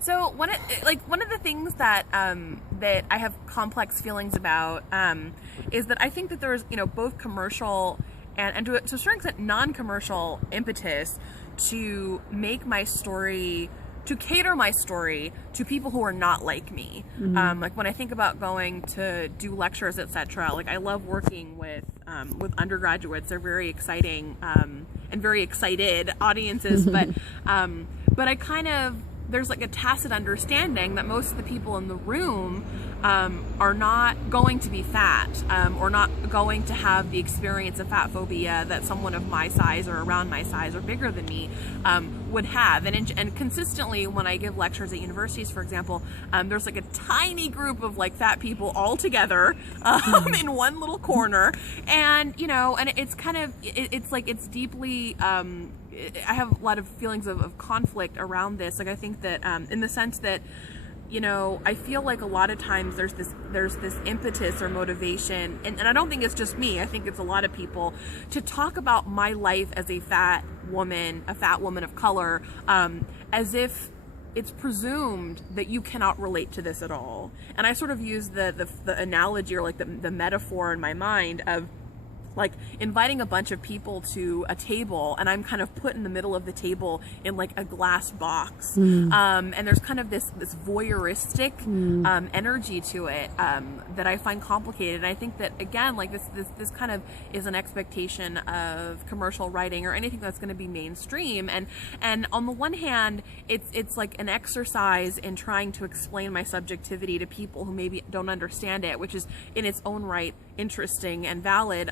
So one of the things that that I have complex feelings about is that I think that there's both commercial and to a certain extent non-commercial impetus to make my story, to cater my story to people who are not like me. Like when I think about going to do lectures, etc. Like I love working with undergraduates. They're very exciting and very excited audiences, but I kind of, there's like a tacit understanding that most of the people in the room are not going to be fat or not going to have the experience of fat phobia that someone of my size or around my size or bigger than me would have. And consistently when I give lectures at universities, for example, there's like a tiny group of like fat people all together in one little corner, and and it's kind of it's like it's deeply I have a lot of feelings of conflict around this. Like I think that in the sense that I feel like a lot of times there's this impetus or motivation, and I don't think it's just me, I think it's a lot of people, to talk about my life as a fat woman of color, as if it's presumed that you cannot relate to this at all. And I sort of use the analogy or like the metaphor in my mind of like inviting a bunch of people to a table, and I'm kind of put in the middle of the table in like a glass box. And there's kind of this voyeuristic energy to it that I find complicated. And I think that again, like this kind of is an expectation of commercial writing or anything that's going to be mainstream. And on the one hand, it's like an exercise in trying to explain my subjectivity to people who maybe don't understand it, which is in its own right interesting and valid.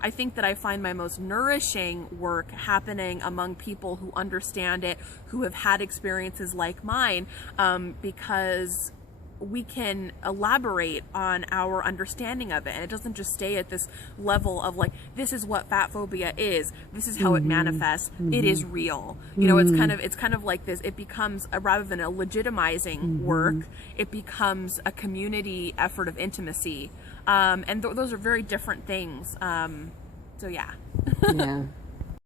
I think that I find my most nourishing work happening among people who understand it, who have had experiences like mine, because we can elaborate on our understanding of it, and it doesn't just stay at this level of like, this is what fat phobia is, this is how it manifests, it is real. It's kind of like this, it becomes rather than a legitimizing work, it becomes a community effort of intimacy, and those are very different things. So yeah. Yeah.